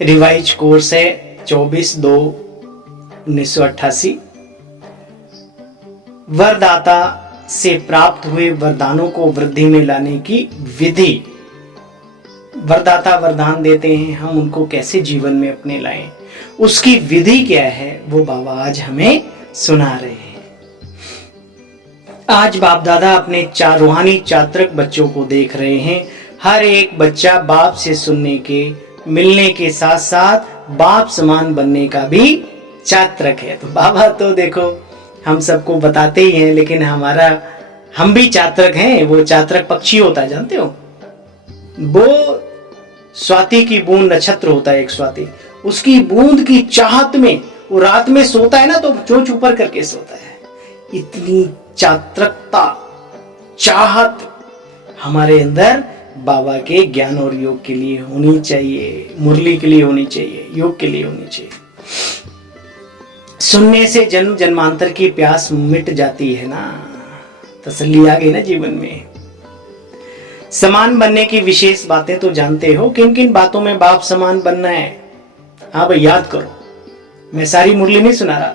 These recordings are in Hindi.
रिवाइज कोर्स है 24/2/1988। वरदाता से प्राप्त हुए वरदानों को वृद्धि में लाने की विधि। वरदाता वरदान देते हैं, हम उनको कैसे जीवन में अपने लाएं, उसकी विधि क्या है, वो बाबा आज हमें सुना रहे हैं। आज बाप दादा अपने रूहानी चात्रक बच्चों को देख रहे हैं। हर एक बच्चा बाप से सुनने के, मिलने के साथ साथ बाप समान बनने का भी चात्रक है। तो बाबा तो देखो हम सबको बताते ही हैं, लेकिन हम भी चात्रक हैं। वो चात्रक पक्षी होता है, जानते हो, वो स्वाति की बूंद नक्षत्र होता है, एक स्वाति, उसकी बूंद की चाहत में वो रात में सोता है ना, तो चोंच ऊपर करके सोता है। इतनी चात्रकता, चाहत हमारे अंदर बाबा के ज्ञान और योग के लिए होनी चाहिए, मुरली के लिए होनी चाहिए, योग के लिए होनी चाहिए। सुनने से जन्म जन्मांतर की प्यास मिट जाती है ना, तसल्ली आ गई ना जीवन में। समान बनने की विशेष बातें तो जानते हो, किन किन बातों में बाप समान बनना है। हाँ भाई याद करो, मैं सारी मुरली नहीं सुना रहा,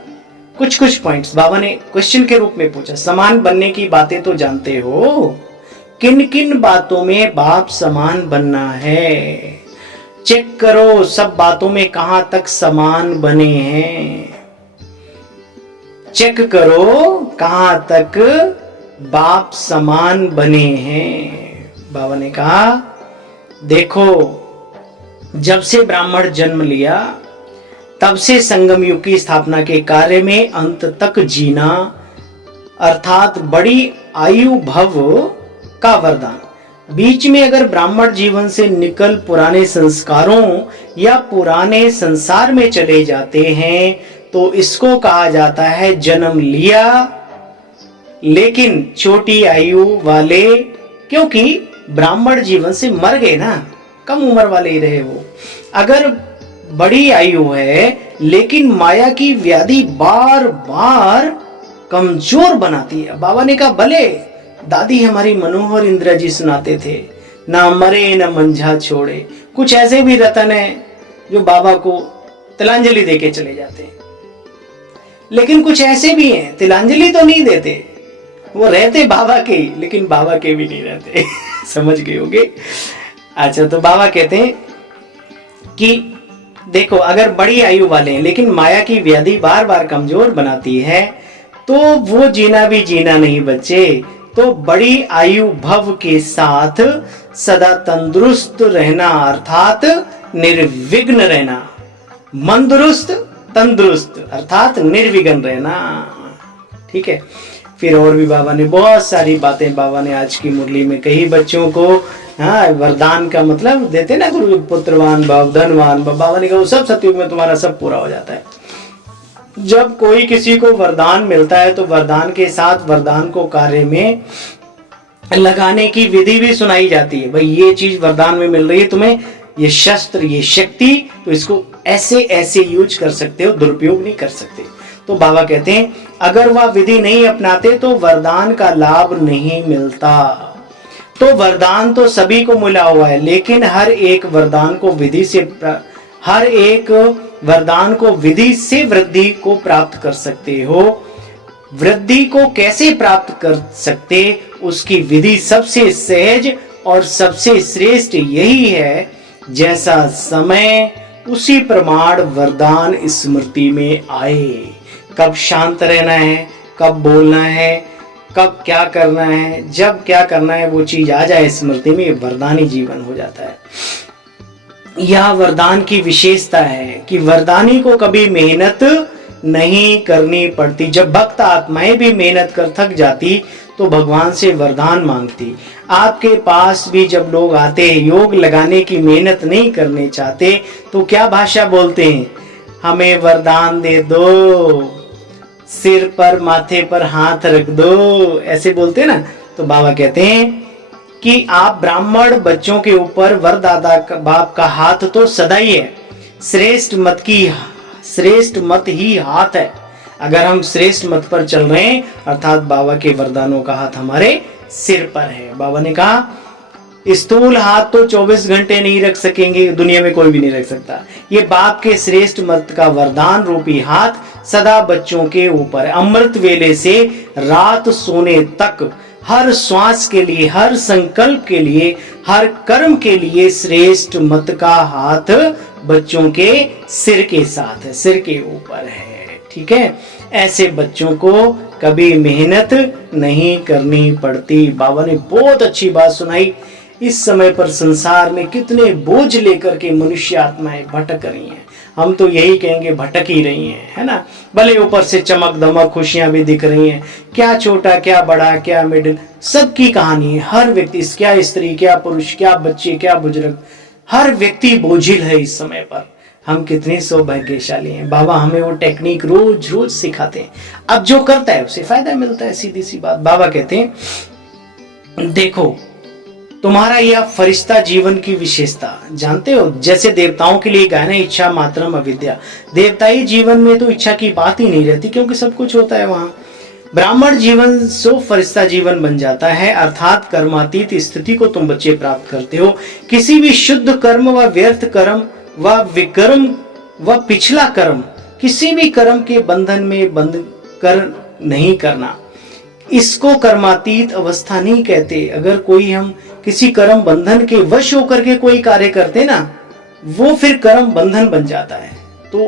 कुछ कुछ पॉइंट्स बाबा ने क्वेश्चन के रूप में पूछा। समान बनने की बातें तो जानते हो, किन किन बातों में बाप समान बनना है। चेक करो सब बातों में कहां तक समान बने हैं। चेक करो कहां तक बाप समान बने हैं। बाबा ने कहा देखो, जब से ब्राह्मण जन्म लिया तब से संगम युग की स्थापना के कार्य में अंत तक जीना, अर्थात बड़ी आयु भव का वरदान। बीच में अगर ब्राह्मण जीवन से निकल पुराने संस्कारों या पुराने संसार में चले जाते हैं तो इसको कहा जाता है जन्म लिया लेकिन छोटी आयु वाले, क्योंकि ब्राह्मण जीवन से मर गए ना, कम उम्र वाले ही रहे वो। अगर बड़ी आयु है लेकिन माया की व्याधि बार बार कमजोर बनाती है। बाबा ने कहा भले दादी हमारी मनोहर इंदिरा जी सुनाते थे, ना मरे न मंझा छोड़े। कुछ ऐसे भी रतन है जो बाबा को तिलांजलि देके चले जाते हैं, लेकिन कुछ ऐसे भी हैं तिलांजलि तो नहीं देते, वो रहते बाबा के ही, लेकिन बाबा के भी नहीं रहते। समझ गए होंगे। अच्छा, तो बाबा कहते हैं कि देखो अगर बड़ी आयु वाले हैं लेकिन माया की व्याधि बार बार कमजोर बनाती है तो वो जीना भी जीना नहीं बच्चे। तो बड़ी आयु भव के साथ सदा तंदुरुस्त रहना, अर्थात निर्विघ्न रहना। मंदुरुस्त तंदुरुस्त अर्थात निर्विघ्न रहना। ठीक है। फिर और भी बाबा ने बहुत सारी बातें बाबा ने आज की मुरली में कही बच्चों को। हाँ, वरदान का मतलब देते ना गुरु, पुत्रवान भव, धनवान भव। बाबा ने कहा सब सतयुग में तुम्हारा सब पूरा हो जाता है। जब कोई किसी को वरदान मिलता है तो वरदान के साथ वरदान को कार्य में लगाने की विधि भी सुनाई जाती है। भाई ये चीज वरदान में मिल रही है तुम्हें, ये शस्त्र, ये शक्ति, तो इसको ऐसे ऐसे यूज कर सकते हो, दुरुपयोग नहीं कर सकते। तो बाबा कहते हैं अगर वह विधि नहीं अपनाते तो वरदान का लाभ नहीं मिलता। तो वरदान तो सभी को मिला हुआ है, लेकिन हर एक वरदान को विधि से वृद्धि को प्राप्त कर सकते हो। वृद्धि को कैसे प्राप्त कर सकते, उसकी विधि सबसे सहज और सबसे श्रेष्ठ यही है, जैसा समय उसी प्रमाण वरदान स्मृति में आए। कब शांत रहना है, कब बोलना है, कब क्या करना है, जब क्या करना है, वो चीज आ जाए स्मृति में, वरदानी जीवन हो जाता है। यह वरदान की विशेषता है कि वरदानी को कभी मेहनत नहीं करनी पड़ती। जब भक्त आत्माएं भी मेहनत कर थक जाती तो भगवान से वरदान मांगती। आपके पास भी जब लोग आते योग लगाने की मेहनत नहीं करने चाहते तो क्या भाषा बोलते हैं, हमें वरदान दे दो, सिर पर माथे पर हाथ रख दो, ऐसे बोलते ना। तो बाबा कहते हैं कि आप ब्राह्मण बच्चों के ऊपर वरदाता बाप का हाथ तो सदा ही है, श्रेष्ठ मत ही हाथ है। अगर हम श्रेष्ठ मत पर चल रहे हैं अर्थात बाबा के वरदानों का हाथ हमारे सिर पर है। बाबा ने कहा स्थूल हाथ तो 24 घंटे नहीं रख सकेंगे, दुनिया में कोई भी नहीं रख सकता। ये बाप के श्रेष्ठ मत का वरदान रूपी हाथ सदा बच्चों के ऊपर है। अमृत वेले से रात सोने तक हर श्वास के लिए, हर संकल्प के लिए, हर कर्म के लिए श्रेष्ठ मत का हाथ बच्चों के सिर के साथ है, सिर के ऊपर है। ठीक है, ऐसे बच्चों को कभी मेहनत नहीं करनी पड़ती। बाबा ने बहुत अच्छी बात सुनाई। इस समय पर संसार में कितने बोझ लेकर के मनुष्य आत्माएं भटक रही हैं, हम तो यही कहेंगे भटक ही रही हैं, है ना। भले ऊपर से चमक दमक खुशियां भी दिख रही हैं, क्या छोटा क्या बड़ा क्या मिडिल, सबकी कहानी है। हर व्यक्ति, क्या स्त्री क्या पुरुष क्या बच्चे क्या बुजुर्ग, हर व्यक्ति बोझिल है इस समय पर। हम कितने सौभाग्यशाली हैं। बाबा हमें वो टेक्निक रोज रोज सिखाते हैं। अब जो करता है उसे फायदा मिलता है, सीधी सी बात। बाबा कहते हैं देखो तुम्हारा यह फरिश्ता जीवन की विशेषता जानते हो, जैसे देवताओं के लिए कहना इच्छा मात्रम अविद्या, देवताई जीवन में तो इच्छा की बात ही नहीं रहती क्योंकि सब कुछ होता है वहां। ब्राह्मण जीवन सो फरिश्ता जीवन बन जाता है, अर्थात कर्मातीत स्थिति को तुम बच्चे प्राप्त करते हो। किसी भी शुद्ध कर्म व व्यर्थ कर्म व विकर्म व पिछला कर्म, किसी भी कर्म के बंधन में बंध कर नहीं करना, इसको कर्मातीत अवस्था नहीं कहते। अगर कोई हम किसी कर्म बंधन के वश होकर के कोई कार्य करते ना, वो फिर कर्म बंधन बन जाता है। तो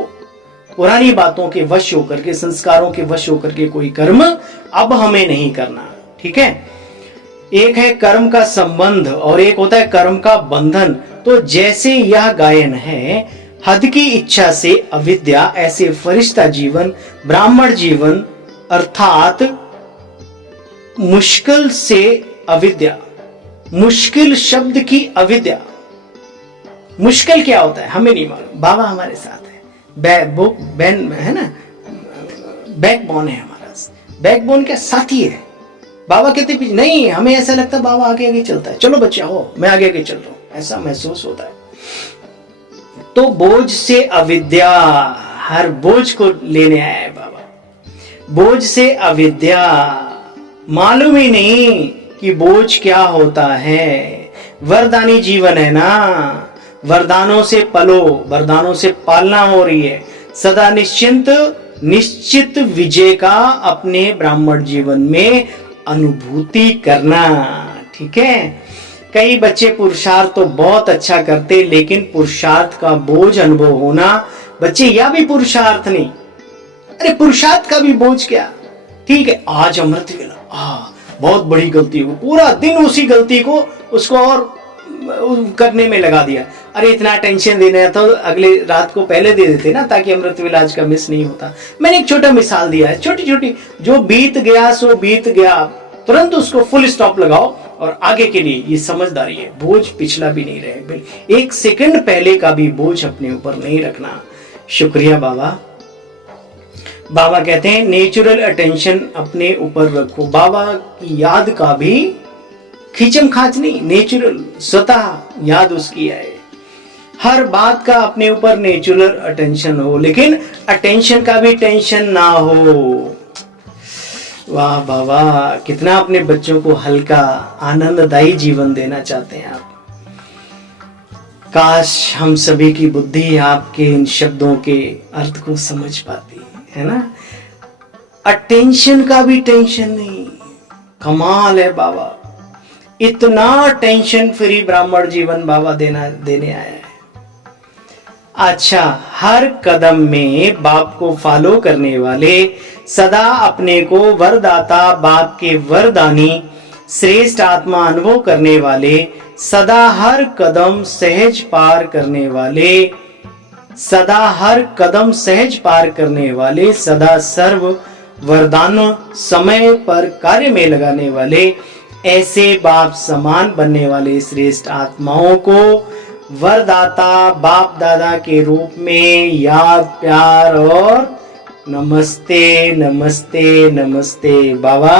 पुरानी बातों के वश होकर के, संस्कारों के वश होकर के कोई कर्म अब हमें नहीं करना। ठीक है, एक है कर्म का संबंध और एक होता है कर्म का बंधन। तो जैसे यह गायन है हद की इच्छा से अविद्या, ऐसे फरिश्ता जीवन ब्राह्मण जीवन अर्थात मुश्किल से अविद्या, मुश्किल शब्द की अविद्या। मुश्किल क्या होता है हमें नहीं मालूम, बाबा हमारे साथ है, बैन है ना, बैकबोन है हमारा। बैकबोन क्या साथी है, बाबा कहते पीछे नहीं, हमें ऐसा लगता है बाबा आगे आगे चलता है, चलो बच्चे आओ मैं आगे आगे चल रहा हूं, ऐसा महसूस होता है। तो बोझ से अविद्या, हर बोझ को लेने आया है बाबा। बोझ से अविद्या, मालूम ही नहीं कि बोझ क्या होता है। वरदानी जीवन है ना, वरदानों से पलो, वरदानों से पालना हो रही है। सदा निश्चित विजय का अपने ब्राह्मण जीवन में अनुभूति करना। ठीक है, कई बच्चे पुरुषार्थ तो बहुत अच्छा करते, लेकिन पुरुषार्थ का बोझ अनुभव होना, बच्चे या भी पुरुषार्थ नहीं, अरे पुरुषार्थ का भी बोझ क्या। ठीक है, आज अमृत वेला बहुत बड़ी गलती हो, पूरा दिन उसी गलती को उसको और करने में लगा दिया। अरे इतना टेंशन देना तो अगले रात को पहले दे देते ना, ताकि अमृत वेला आज का मिस नहीं होता। मैंने एक छोटा मिसाल दिया है, छोटी छोटी, जो बीत गया सो बीत गया, तुरंत उसको फुल स्टॉप लगाओ और आगे के लिए ये समझदारी है। बोझ पिछला भी नहीं रहे, एक सेकंड पहले का भी बोझ अपने ऊपर नहीं रखना। शुक्रिया बाबा। बाबा कहते हैं नेचुरल अटेंशन अपने ऊपर रखो। बाबा की याद का भी खींचम खाच नहीं, नेचुरल स्वतः याद उसकी है। हर बात का अपने ऊपर नेचुरल अटेंशन हो, लेकिन अटेंशन का भी टेंशन ना हो। वाह बाबा, कितना अपने बच्चों को हल्का आनंददायी जीवन देना चाहते हैं आप। काश हम सभी की बुद्धि आपके इन शब्दों के अर्थ को समझ पाती है ना। अटेंशन का भी टेंशन नहीं, कमाल है बाबा, इतना टेंशन फ्री ब्राह्मण जीवन बाबा देने आया है। अच्छा, हर कदम में बाप को फॉलो करने वाले, सदा अपने को वरदाता बाप के वरदानी श्रेष्ठ आत्मा अनुभव करने वाले, सदा हर कदम सहज पार करने वाले, सदा हर कदम सहज पार करने वाले, सदा सर्व वरदान समय पर कार्य में लगाने वाले, ऐसे बाप समान बनने वाले श्रेष्ठ आत्माओं को वरदाता बाप दादा के रूप में याद, प्यार और नमस्ते नमस्ते नमस्ते बाबा,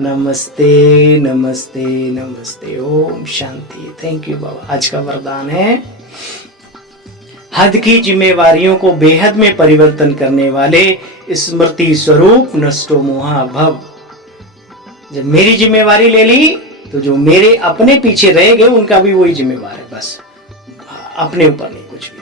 नमस्ते नमस्ते नमस्ते। ओम शांति। थैंक यू बाबा। आज का वरदान है हद की जिम्मेवारियों को बेहद में परिवर्तन करने वाले स्मृति स्वरूप नष्टो मोहा भव। जब मेरी जिम्मेवारी ले ली तो जो मेरे अपने पीछे रह गए उनका भी वही जिम्मेवार है, बस अपने ऊपर नहीं कुछ भी।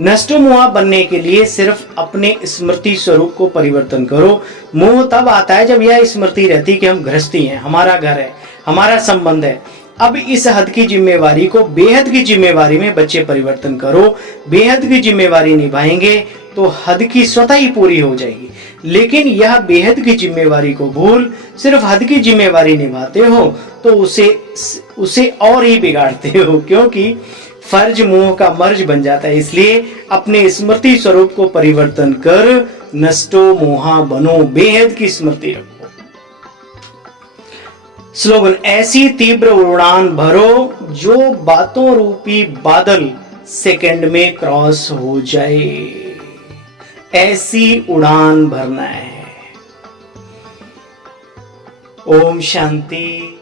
नष्टो मोहा बनने के लिए सिर्फ अपने स्मृति स्वरूप को परिवर्तन करो। मोह तब आता है जब यह स्मृति रहती कि हम गृहस्थी हैं, हमारा घर है, हमारा संबंध है। अब इस हद की जिम्मेवारी को बेहद की जिम्मेवारी में बच्चे परिवर्तन करो। बेहद की जिम्मेवारी निभाएंगे तो हद की स्वतः ही पूरी हो जाएगी। लेकिन यह बेहद की जिम्मेवारी को भूल सिर्फ हद की जिम्मेवारी निभाते हो तो उसे और ही बिगाड़ते हो, क्योंकि फर्ज मोह का मर्ज बन जाता है। इसलिए अपने स्मृति स्वरूप को परिवर्तन कर नष्टो मोहा बनो, बेहद की स्मृति रखो। स्लोगन, ऐसी तीव्र उड़ान भरो जो बातों रूपी बादल सेकंड में क्रॉस हो जाए। ऐसी उड़ान भरना है। ओम शांति।